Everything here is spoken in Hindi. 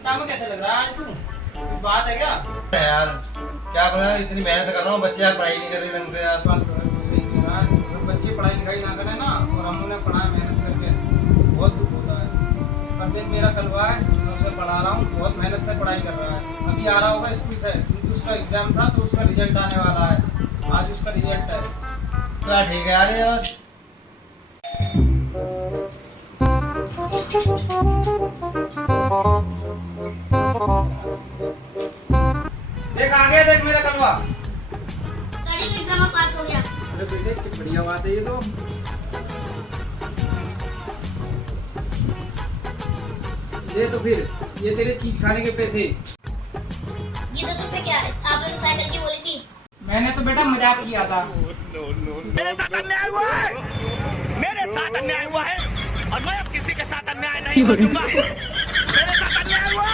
चिंता में कैसे लग रहा है तू? कुछ बात है क्या? यार क्या करें, इतनी मेहनत कर रहा हूँ, बच्चे यार पढ़ाई नहीं कर रहे ढंग से यार। बात तो है, तू सही कह रहा है। अगर बच्चे पढ़ाई लिखाई ना करें ना और हम उन्हें पढ़ाए मेहनत करके, बहुत दुख होता है। पर देख मेरा कलवा है, मैं उसे पढ़ा रहा हूँ, बहुत मेहनत से पढ़ाई कर रहा है। अभी आ रहा होगा स्कूल से, क्योंकि उसका एग्जाम था तो उसका रिजल्ट आने वाला है। आज उसका रिजल्ट है। क्या ठीक है यार यार। देख आ गया, देख मेरा कलवा। एग्जाम में पास हो गया। अरे बेटे कितनी बढ़िया बात है ये तो। ये तो फिर ये तेरे चीज खाने के पे थे। ये 10 रुपए क्या है? आपने तो साइकिल की बोली थी। मैंने तो बेटा मजाक किया था। मेरे साथ अन्याय हुआ है, मेरे साथ अन्याय हुआ है और मैं अब किसी के साथ अन्याय नहीं करूंगा। मेरे साथ अन्याय हुआ।